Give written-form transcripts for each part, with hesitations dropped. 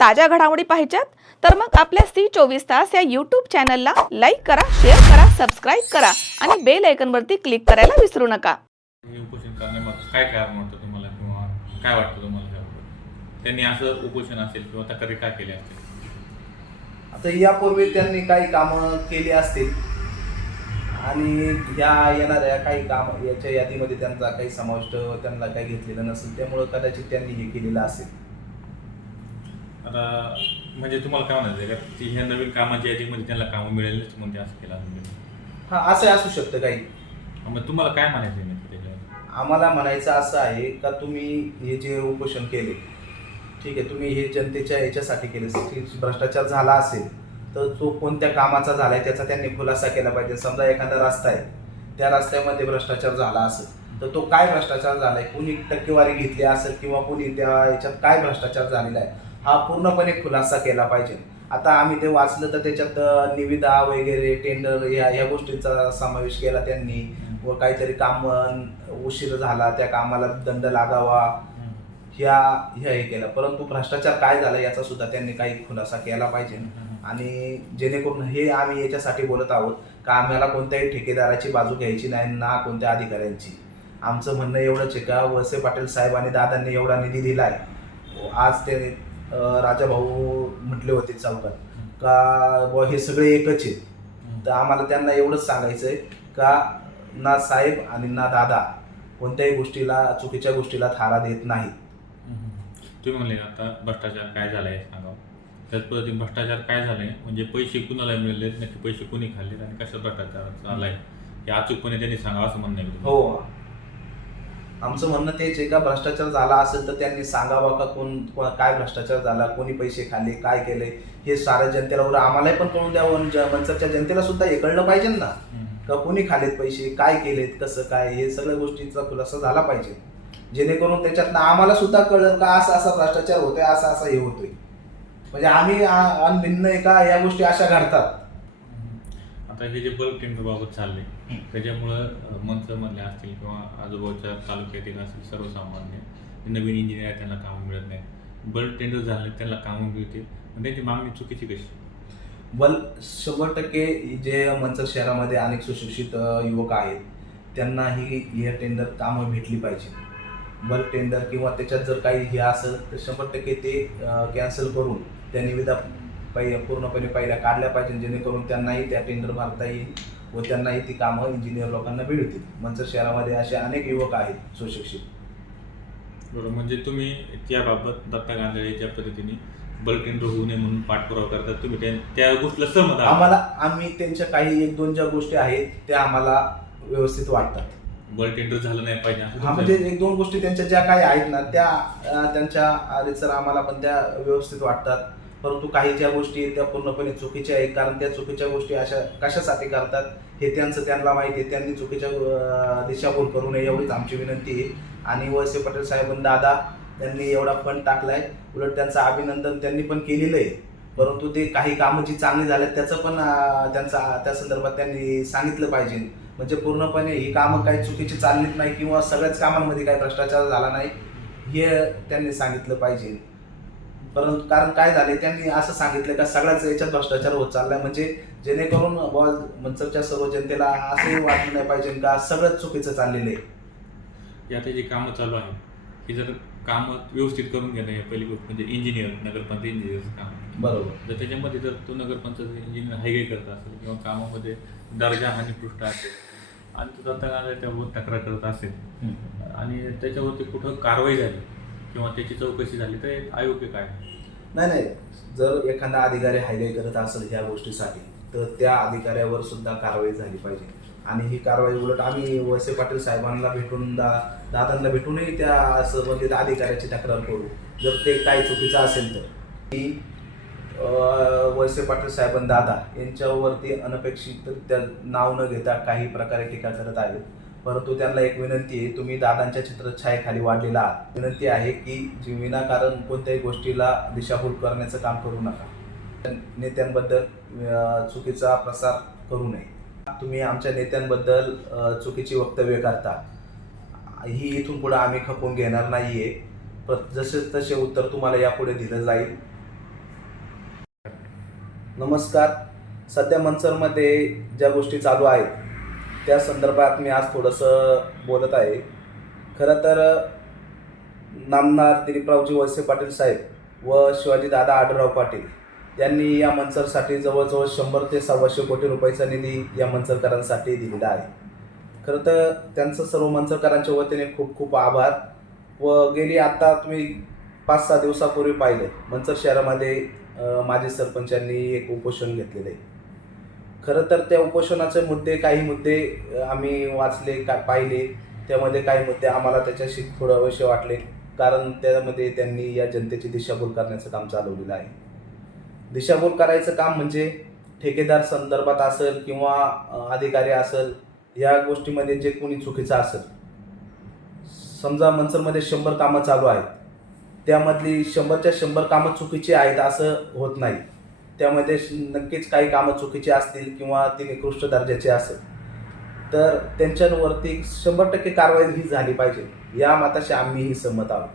ताज्या घडामोडी पाहिजेत तर मग आपल्या C24 तास या यूट्यूब चॅनलला लाईक करा, शेअर करा, सबस्क्राईब करा आणि बेल आयकॉनवरती क्लिक करायला विसरू नका. हे उपोषण करण्यामागं काय कारण वाटतं तुम्हाला किंवा काय वाटतं तुम्हाला त्याबद्दल? त्यांनी असं उपोषण असेल किंवा तक्रारी काय केली असतील? आता यापूर्वी त्यांनी काही कामं केली असतील आणि ह्या येणाऱ्या काही काम याच्या यादीमध्ये त्यांचा काही समाविष्ट त्यांना काही घेतलेलं नसेल, त्यामुळं कदाचित त्यांनी हे केलेलं असेल. आता म्हणजे तुम्हाला काय म्हणायचं आहे का ती ह्या नवीन कामाच्या यादीमध्ये त्यांना कामं मिळेलच म्हणजे असं केलं असेल? हां, असं असू शकतं काही. मग तुम्हाला काय म्हणायचं आहे नेमकं त्याच्यावर? आम्हाला म्हणायचं असं आहे का तुम्ही हे जे उपोषण केले, ठीक आहे, तुम्ही हे जनतेच्या याच्यासाठी केले, भ्रष्टाचार झाला असेल तर तो कोणत्या कामाचा झाला आहे त्याचा त्यांनी खुलासा केला पाहिजे. समजा एखादा रस्ता आहे, त्या रस्त्यामध्ये भ्रष्टाचार झाला असेल तर तो काय भ्रष्टाचार झाला आहे, कोणी टक्केवारी घेतली असेल किंवा कोणी त्या याच्यात काय भ्रष्टाचार झालेला आहे हा पूर्णपणे खुलासा केला पाहिजे. आता आम्ही ते वाचलं तर त्याच्यात निविदा वगैरे टेंडर ह्या गोष्टींचा समावेश केला त्यांनी, व काहीतरी काम उशीर झाला त्या कामाला दंड लागावा ह्या हे केलं. परंतु भ्रष्टाचार काय झाला याचा सुद्धा त्यांनी काही खुलासा केला पाहिजे. आणि जेणेकरून हे आम्ही याच्यासाठी बोलत आहोत का आम्हाला कोणत्याही ठेकेदाराची बाजू घ्यायची नाही ना कोणत्या अधिकाऱ्यांची. आमचं म्हणणं एवढंच आहे का वळसे पाटील साहेब आणि दादांनी एवढा निधी दिला आहे. आज ते राजाभाऊ म्हटले होते चौकात का हे सगळे एकच आहेत, तर आम्हाला त्यांना एवढंच सांगायचं आहे का ना साहेब आणि ना दादा कोणत्याही गोष्टीला चुकीच्या गोष्टीला थारा देत नाहीत. तुम्ही म्हणले आता भ्रष्टाचार काय झाला आहे सांगावं. त्याच पद्धतीने भ्रष्टाचार काय झालं आहे म्हणजे पैसे कुणाला मिळाले, नक्की पैसे कोणी खाल्ले आणि कशा भ्रष्टाचार झाला आहे हे अचूकपणे त्यांनी सांगावं असं म्हणणं आहे. हो, आमचं म्हणणं तेच आहे का भ्रष्टाचार झाला असेल तर त्यांनी सांगावं का काय भ्रष्टाचार झाला, कोणी पैसे खाल्ले, काय केले हे साऱ्या जनतेला वर आम्हालाही पण कळून द्यावं. मनसरच्या जनतेला सुद्धा हे कळलं पाहिजे ना का कोणी खाल्लेत पैसे, काय केलेत, कसं काय, हे सगळ्या गोष्टींचा खुलासा झाला पाहिजे. जेणेकरून त्याच्यातनं आम्हाला सुद्धा कळलं का असा असा भ्रष्टाचार होतोय, असा असा हे होतोय. म्हणजे आम्ही भिन्न आहे का या गोष्टी अशा घडतात. आता हे जे बल्क टेंडर बाबत चालले त्याच्यामुळं मनसरमधले असतील किंवा आजूबाजूच्या तालुक्यातील असतील सर्वसामान्य नवीन इंजिनियर त्यांना कामं मिळत नाही. बल्क टेंडर झाले त्यांना कामं मिळते, पण त्यांची मागणी चुकीची कशी? 100% जे मनसर शहरामध्ये अनेक सुशिक्षित युवक आहेत त्यांना ही टेंडर कामं भेटली पाहिजे. बल्क टेंडर किंवा त्याच्यात जर काही हे असेल तर 100% ते कॅन्सल करून त्या निविदा पूर्णपणे पहिल्या काढल्या पाहिजे, जेणेकरून त्यांनाही त्या टेंडर भरता येईल व त्यांनाही ती कामं इंजिनियर लोकांना मिळतील. मनसर शहरामध्ये असे अनेक युवक आहेत सुशिक्षित. बरोबर, म्हणजे तुम्ही त्याबाबत दत्ता गांधळे ज्या पद्धतीने बल्क टेंडर होऊ नये म्हणून पाठपुरावा करतात, तुम्ही त्या गोष्टीला सहमत आहात? आम्ही त्यांच्या काही एक दोन ज्या गोष्टी आहेत त्या आम्हाला व्यवस्थित वाटतात. बल्क टेंडर झालं नाही पाहिजे हा, म्हणजे एक दोन गोष्टी त्यांच्या ज्या काही आहेत ना त्या त्यांच्या रितसर आम्हाला पण त्या व्यवस्थित वाटतात. परंतु काही ज्या गोष्टी आहेत त्या पूर्णपणे चुकीच्या आहेत, कारण त्या चुकीच्या गोष्टी अशा कशासाठी करतात हे त्यांना माहिती आहे. त्यांनी चुकीच्या दिशाभूल करू नये एवढीच आमची विनंती आहे. आणि वळसे पाटील साहेब दादा त्यांनी एवढा फंड टाकलाय, उलट त्यांचं अभिनंदन त्यांनी पण केलेलं आहे. परंतु ते काही कामं जी चांगली झाल्यात त्याचं पण त्या संदर्भात त्यांनी सांगितलं पाहिजे. म्हणजे पूर्णपणे ही कामं काही चुकीची चाललीच नाही किंवा सगळ्याच कामांमध्ये काही भ्रष्टाचार झाला नाही हे त्यांनी सांगितलं पाहिजे. परंतु कारण काय झाले त्यांनी असं सांगितलं का सगळ्याच याच्यात भ्रष्टाचार होत चाललाय, म्हणजे जेणेकरून मनसरच्या सर्व जनतेला असंही वाटलं नाही पाहिजे का सगळंच चुकीचं चाललेलं आहे. आता जी कामं चालू आहे ही जर कामं व्यवस्थित करून घेणं आहे पहिली गोष्ट म्हणजे इंजिनियर, नगरपंचायत इंजिनियरचं काम. बरोबर, तर त्याच्यामध्ये जर तो नगरपंचायत इंजिनियर हायगाई करत असेल किंवा कामामध्ये दर्जा हानीपृष्ठ असेल आणि तो दत्ता गांधळे त्यावर तक्रार करत असेल आणि त्याच्यावरती कुठं कारवाई झाली किंवा त्याची चौकशी झाली तर अयोग्य काय? नाही, जर एखादा अधिकारी हायगाई करत असेल ह्या गोष्टीसाठी तर त्या अधिकाऱ्यावर सुद्धा कारवाई झाली पाहिजे. आणि ही कारवाई उलट आम्ही वळसे पाटील साहेबांना भेटून दादांना भेटूनही त्या संबंधित अधिकाऱ्याची तक्रार करू जर ते काही चुकीचं असेल तर. वळसे पाटील साहेब दादा यांच्यावरती अनपेक्षित त्या नाव न घेता काही प्रकारे टीका करत आहेत. परंतु त्यांना एक विनंती आहे, तुम्ही दादांच्या छत्रछायेखाली वाढलेला आहात. विनंती आहे की जी विनाकारण कोणत्याही गोष्टीला दिशाभूल करण्याचं काम करू नका. नेत्यांबद्दल चुकीचा प्रसार करू नये. तुम्ही आमच्या नेत्यांबद्दल चुकीची वक्तव्य करता ही इथून पुढे आम्ही खपवून घेणार नाहीये. जसे तसे उत्तर तुम्हाला यापुढे दिलं जाईल. नमस्कार. सध्या मंचरमध्ये ज्या गोष्टी चालू आहेत त्या संदर्भात मी आज थोडंसं बोलत आहे. खरं तर नामदार दिलीपरावजी वळसे पाटील साहेब व शिवाजीदादा आढळराव पाटील यांनी या मंचरसाठी जवळजवळ 100 ते 125 कोटी रुपयाचा निधी या मंचरकरांसाठी दिलेला आहे. खरं तर त्यांचं सर्व मंचरकरांच्या वतीने खूप खूप आभार. व गेली आत्ता तुम्ही 5-6 दिवसापूर्वी पाहिलं मंचर शहरामध्ये माजी सरपंचांनी एक उपोषण घेतलेलं आहे. खरं तर त्या उपोषणाचे काही मुद्दे आम्ही वाचले पाहिले. त्यामध्ये काही मुद्दे आम्हाला त्याच्याशी थोडं अवश्य वाटले, कारण त्यामध्ये त्यांनी या जनतेची दिशाभूल करण्याचं काम चालवलेलं आहे. दिशाभूल करायचं काम म्हणजे ठेकेदार संदर्भात असेल किंवा अधिकारी असेल, या गोष्टीमध्ये जे कोणी चुकीचं असेल. समजा मंचरमध्ये 100 कामं चालू आहेत, त्यामधली 100च्या 100 कामं चुकीची आहेत असं होत नाही. त्यामध्ये नक्कीच काही कामं चुकीची असतील किंवा ती निकृष्ट दर्जाची असेल तर त्यांच्यावरती 100% कारवाई ही झाली पाहिजे. या मताशी आम्हीही सहमत आहोत.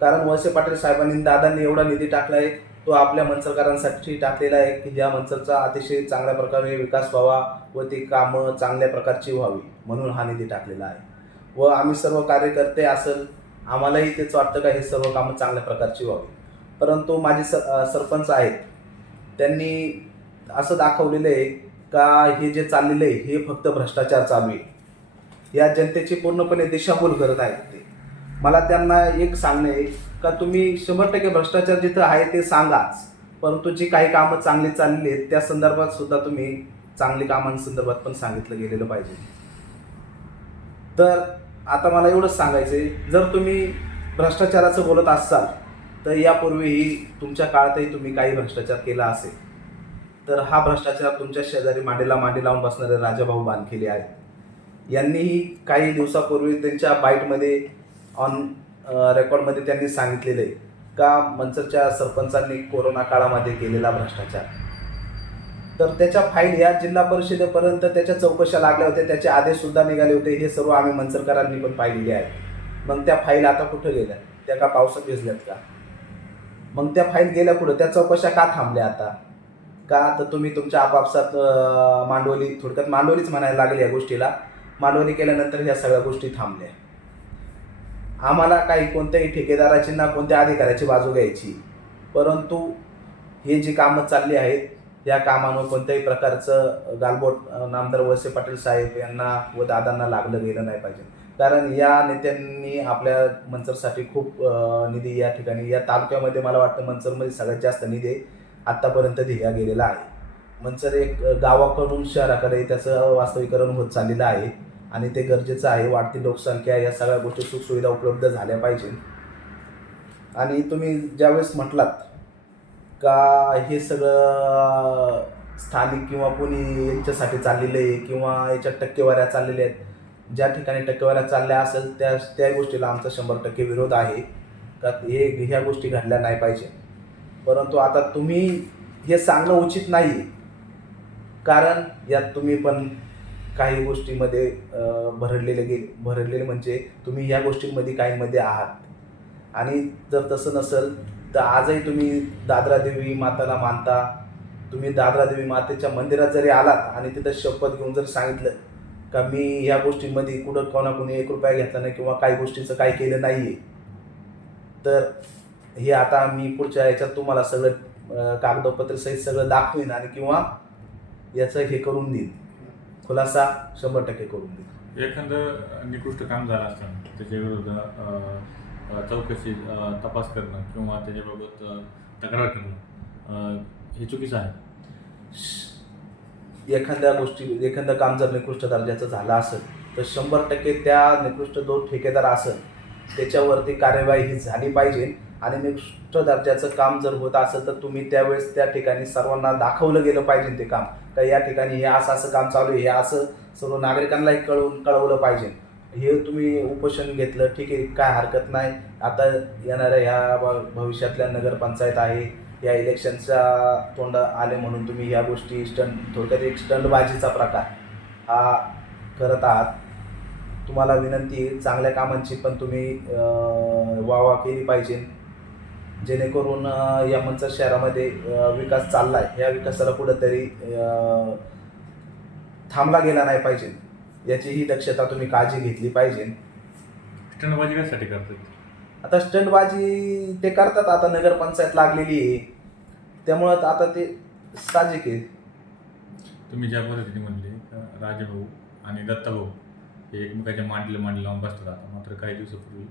कारण वळसे पाटील साहेबांनी दादांनी एवढा निधी टाकला आहे, तो आपल्या मंचरकरांसाठी टाकलेला आहे की ज्या मंचरचा अतिशय चांगल्या प्रकारे विकास व्हावा व ती कामं चांगल्या प्रकारची व्हावी, म्हणून हा निधी टाकलेला आहे. व आम्ही सर्व कार्यकर्ते असेल आम्हालाही तेच वाटतं का हे सर्व कामं चांगल्या प्रकारची व्हावी. परंतु माझे सरपंच आहेत, त्यांनी असं दाखवलेलं आहे का हे जे चाललेलं आहे हे फक्त भ्रष्टाचार चालू आहे. या जनतेची पूर्णपणे दिशाभूल करत आहेत ते. मला त्यांना एक सांगणं आहे का तुम्ही 100% भ्रष्टाचार जिथं आहे ते सांगाच, परंतु जी काही कामं चांगली चाललेली आहेत त्या संदर्भात सुद्धा तुम्ही चांगली कामांसंदर्भात पण सांगितलं गेलेलं पाहिजे. तर आता मला एवढंच सांगायचं आहे, जर तुम्ही भ्रष्टाचाराचं बोलत असाल तर यापूर्वीही तुमच्या काळातही तुम्ही काही भ्रष्टाचार केला असेल, तर हा भ्रष्टाचार तुमच्या शेजारी मांडीला मांडी लावून बसणारे राजाभाऊ बानखेले आहेत. यांनीही काही दिवसापूर्वी त्यांच्या बाईटमध्ये ऑन रेकॉर्डमध्ये त्यांनी सांगितलेलं आहे का मंचरच्या सरपंचांनी कोरोना काळामध्ये केलेला भ्रष्टाचार. तर त्याच्या फाईल या जिल्हा परिषदेपर्यंत त्याच्या चौकशा लागल्या होत्या, त्याचे आदेशसुद्धा निघाले होते. हे सर्व आम्ही मंचरकरांनी पण पाहिलेले आहेत. मग त्या फाईल आता कुठं गेल्या? त्या का पावसात भिजल्यात का? मग त्या फाईल गेल्या कुठं? त्या चौकशा का थांबल्या आता? का तर तुम्ही तुमच्या आपापसात मांडवली, थोडक्यात मांडवलीच म्हणायला लागली या गोष्टीला. मांडवली केल्यानंतर ह्या सगळ्या गोष्टी थांबल्या. आम्हाला काही कोणत्याही ठेकेदाराची ना कोणत्या अधिकाऱ्याची बाजू घ्यायची, परंतु हे जी कामं चालली आहेत या कामांवर कोणत्याही प्रकारचं गालबोट नामदार वळसे पाटील साहेब यांना व दादांना लागलं गेलं नाही पाहिजे. कारण या नेत्यांनी आपल्या मंचरसाठी खूप निधी या ठिकाणी, या तालुक्यामध्ये मला वाटतं मंचरमध्ये सगळ्यात जास्त निधी आत्तापर्यंत दिला गेलेला आहे. मंचर एक गावाकडून शहराकडे त्याचं वास्तवीकरण होत चाललेलं आहे आणि ते गरजेचं आहे. वाढती लोकसंख्या, या सगळ्या गोष्टी सुखसुविधा उपलब्ध झाल्या पाहिजे. आणि तुम्ही ज्यावेळेस म्हटलात का हे सगळं स्थानिक किंवा कोणी यांच्यासाठी चाललेलं आहे किंवा याच्यात टक्केवाऱ्या चाललेल्या आहेत, ज्या ठिकाणी टक्केवाऱ्या चालल्या असेल त्या गोष्टीला आमचा 100% विरोध आहे का ह्या गोष्टी घडल्या नाही पाहिजे. परंतु आता तुम्ही हे सांगणं उचित नाही, कारण यात तुम्ही पण काही गोष्टीमध्ये भरडलेले म्हणजे तुम्ही या गोष्टींमध्ये काहींमध्ये आहात. आणि जर तसं नसेल तर आजही तुम्ही दादरा देवी माताला मानता. तुम्ही दादरा देवी मातेच्या मंदिरात जरी आलात आणि तिथं शपथ घेऊन जर सांगितलं का मी ह्या गोष्टींमध्ये कुठं कोणाकोणी 1 रुपया घेतला नाही किंवा काही गोष्टीचं काही केलं नाही आहे, तर हे आता मी पुढच्या याच्यात तुम्हाला सगळं कागदपत्र सहित सगळं दाखवीन आणि किंवा याचं हे करून देईन, खुलासा 100% करून देईन. एखादं निकृष्ट काम झालं असतं त्याच्या विरुद्ध चौकशी तपास करणं किंवा त्याच्याबाबत तक्रार करणं हे चुकीचं आहे. एखादं काम जर निकृष्ट दर्जाचं झालं असेल तर 100% त्या निकृष्ट जो ठेकेदार असेल त्याच्यावरती कार्यवाही ही झाली पाहिजे. आणि निकृष्ट दर्जाचं काम जर होत असेल तर तुम्ही त्यावेळेस त्या ठिकाणी सर्वांना दाखवलं गेलं पाहिजे ते काम, तर या ठिकाणी हे असं काम चालू आहे, हे असं सर्व नागरिकांनाही कळवलं पाहिजे. हे तुम्ही उपोषण घेतलं ठीक आहे, काय हरकत नाही. आता येणाऱ्या ह्या भविष्यातल्या नगरपंचायत आहे, या इलेक्शनच्या तोंड आले म्हणून तुम्ही ह्या गोष्टी थोडक्यात एक स्टंटबाजीचा प्रकार हा करत आहात. तुम्हाला विनंती आहे, चांगल्या कामांची पण तुम्ही वाहवा केली पाहिजे. जेणेकरून या मंचर शहरामध्ये विकास चालला आहे, या विकासाला कुठंतरी थांबला गेला नाही पाहिजे, याचीही दक्षता तुम्ही काळजी घेतली पाहिजे. स्टंटबाजी कशासाठी करतात? आता स्टंटबाजी ते करतात, आता नगरपंचायत लागलेली आहे त्यामुळं आता ते साहजिक आहे. तुम्ही ज्या पद्धतीने म्हणले का राजाभाऊ आणि दत्ताभाऊ हे एकमेकाच्या मांडीला लावून बसतात, आता मात्र काही दिवसापूर्वी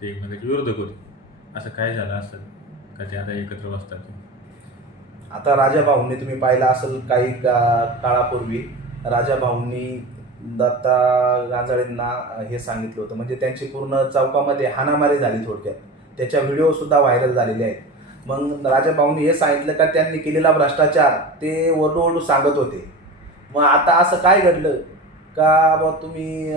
ते एकमेकाचे विरोधक होते, असं काय झालं असेल का ते आता एकत्र बसतात? आता राजाभाऊंनी तुम्ही पाहिलं असेल काही काळापूर्वी राजाभाऊंनी दत्ता गांजाळेंना हे सांगितलं होतं, म्हणजे त्यांची पूर्ण चौकामध्ये हाणामारी झाली थोडक्यात, त्याच्या व्हिडिओ सुद्धा व्हायरल झालेले आहेत. मग राजाभाऊंनी हे सांगितलं का त्यांनी केलेला भ्रष्टाचार ते ओरडू सांगत होते. मग आता असं काय घडलं का बा तुम्ही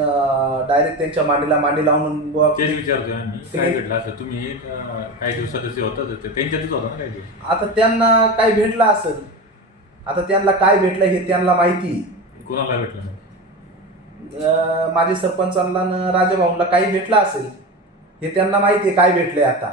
डायरेक्ट त्यांच्या मांडी लावून तेच विचारतोय आम्ही, काय घडलं असं? तुम्ही काही दिवस सदस्य होतात त्यांच्यातच होता ना काही दिवस. आता त्यांना काय भेटलं असेल, आता त्यांना काय भेटलं हे त्यांना माहिती. कोणाला भेटलं नाही? माजी सरपंचांना राजाभाऊंना काही भेटलं असेल हे त्यांना माहिती आहे काय भेटलंय आता.